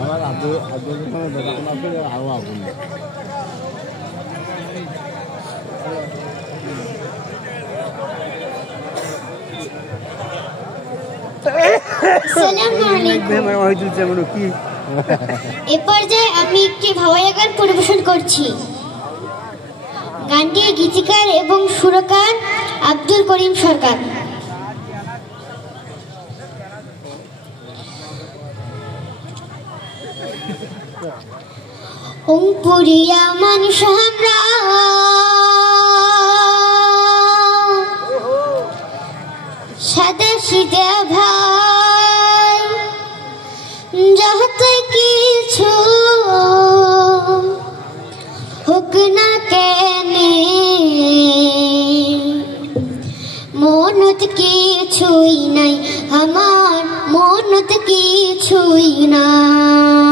আমার আদর দোকান আছে আরো আগুন এ পর্যায়ে আমি একটি ভাওয়াইয়া গান পরিবেশন করছি। গানটির গীতিকার এবং সুরকার আব্দুল করিম সরকার। পুরিয়া মানুষ আমরা সাদা সিধা ভাই যত কিছু হোক না কেনে মনত কিছুই নাই আমার মনত কিছুই নাই।